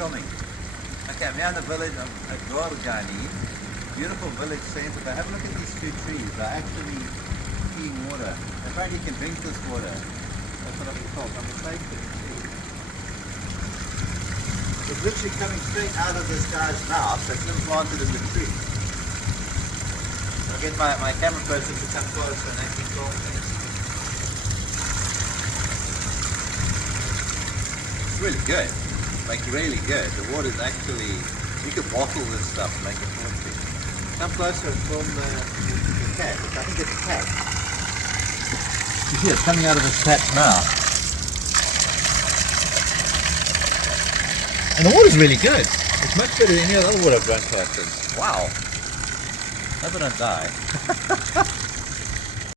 filming. Okay, I'm here in the village of Gorgani. Beautiful village center, but have a look at these two trees. They're actually peeing water. Apparently you can drink this water. That's what I've been told. I'm afraid to see. It's literally coming straight out of this guy's mouth that's implanted in the tree. I'll get my camera person to come closer and actually film this. It's really good. Like really good. The water is actually, you could bottle this stuff and make it poetry. Come closer and film the cat. I think it's a cat. You see it's coming out of this cat's mouth. And the water's really good. It's much better than any other water I've drunk like this. Wow. Hope I don't die.